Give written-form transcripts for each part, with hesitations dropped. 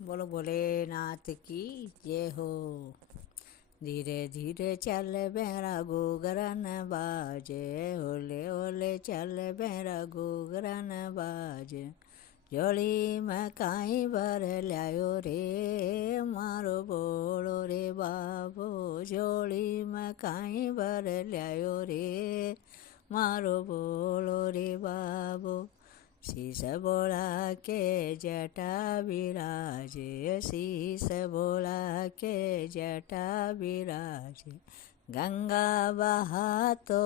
बोलो भोलेनाथ की जय हो। धीरे धीरे चल बेरा गोगरन बाजे, ओले ओले चल बेरा गोगरन बाजे। जोड़ी में काई भर लायो रे मारो बोलो रे बाबो, जोड़ी में काई भर लायो रे मारो बोलो रे बाबो। शीश बोला के जटा विराजे, शीश बोला के जटा विराजे। गंगा बहा तो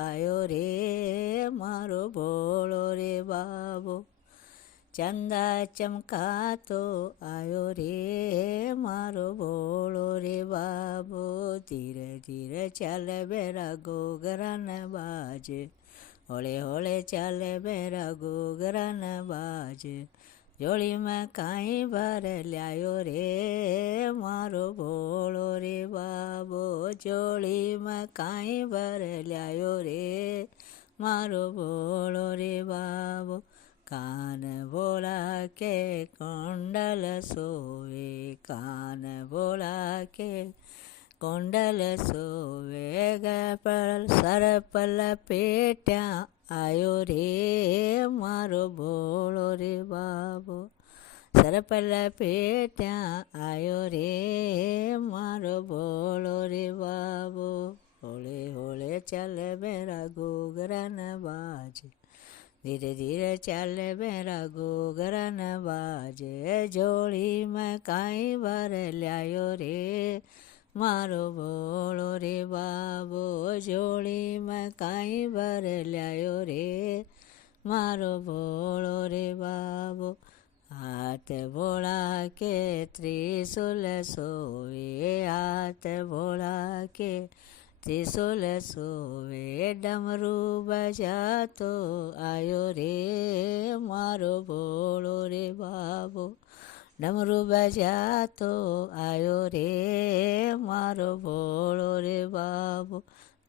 आयो रे मारो बोलो रे बाबो। चंदा चमका तो आयो रे मारो बोलो रे बाबो। धीरे धीरे चल बेरा गोगरन बाजे, होले होले चल बेरा गोगरन बाजे। जोड़ी में काई भर लायो रे मारो बोलो रे बाबो, जोड़ी में काई भर लायो रे मारो बोलो रे बाबो। कान बोला के कुंडल सोवे, कान बोला के कुंडल सोवे। पर सरपल पेट्या आयो रे मारो बोलो रे बाबो। सरपल पेट्या आयो रे मारो बोलो रे बाबो। होले होले चल मेरा गोगरन बाजे, धीरे धीरे चल मेरा गोगरन बाजे। जोड़ी में काई भर लायो रे मारो बोलो रे बाबो, जोड़ी में काई भर लायो रे मारो बोलो रे बाबो। हाथ बोला के त्रिशूल सोवे, हाथ बोला के त्रिशूल सोवे। डमरू बजा तो आयो रे मारो बोलो रे बाबो, डमरू बजा तो आयो रे मारो बोलो रे बाबो।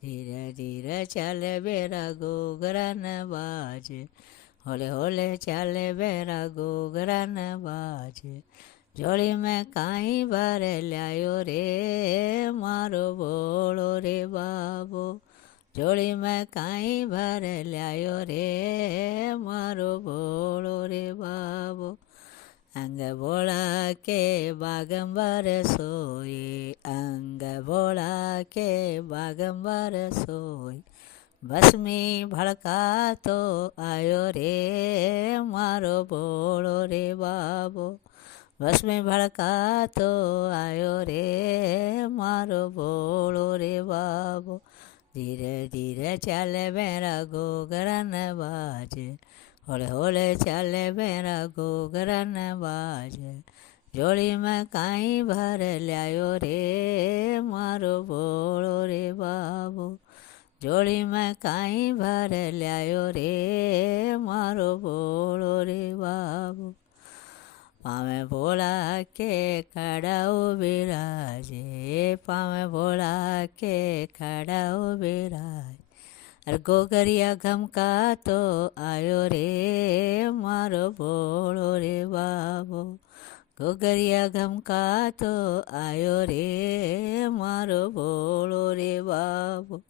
धीरे धीरे चल बेरा गोगरन बाजे, होले होले चल बेरा गोगरन बाजे। जोड़ी में काई भर लायो रे मारो बोलो रे बाबो, जोड़ी में काई भर लायो रे मारो बोलो रे बाबो। अंग बोला के बागंबर सोए, अंग बोला के बागंबर सोए। बस में भड़का तो आयो रे मारो बोलो रे बाबो, बस में भड़का तो आयो रे मारो बोलो रे बाबो। धीरे धीरे चल मेरा गोगरन बाजे, होले होले चल मेरा गोगरन बाजे। जोड़ी में काई भर लायो रे मारो बोलो रे बाबो, जोड़ी में काई भर लायो रे मारो बोलो रे बाबो। पावे भोला के खड़ाओ बिराजे, पावे भोला के खड़ाओ बिराजे। अरे गोगरिया घमका तो आयो रे मारो बोलो रे बाबो, गोगरिया घमका तो आयो रे मारो बोलो रे बाबो।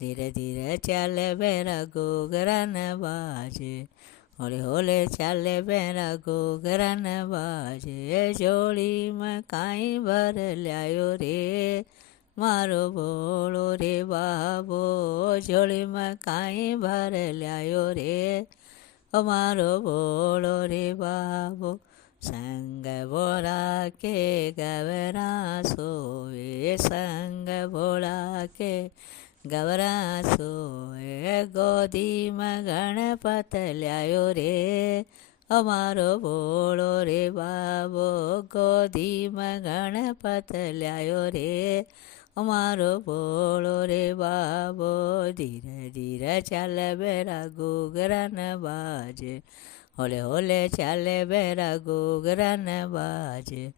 धीरे धीरे चल मेरा गोगरन बाजे, होले होले चल मेरा गोगरन बाजे। जोड़ी में काई भर लायो रे मारो बोलो रे बाबो, जोड़ी में काई भर लायो रे मारो बोलो रे बाबो। संग बोला के गवरा सोए, संग बोला के गवरा सोए। गोदी में गणपत लायो रे मारो बोलो रे बाबो, गोदी में गणपत लायो रे मारो बोलो रे बाबो। धीरे धीरे चल बेरा गोगरन बाजे, होले होले चल बेरा गोगरन बाजे।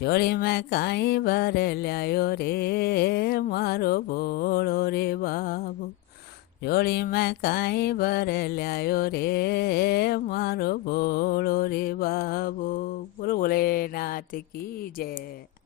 जोड़ी में काई भर लायो रे मारो बोलो रे बाबो, जोड़ी में काई भर लायो रे मारो बोलो रे बाबो। बोलो भोलेनाथ। भोलेनाथ की जय।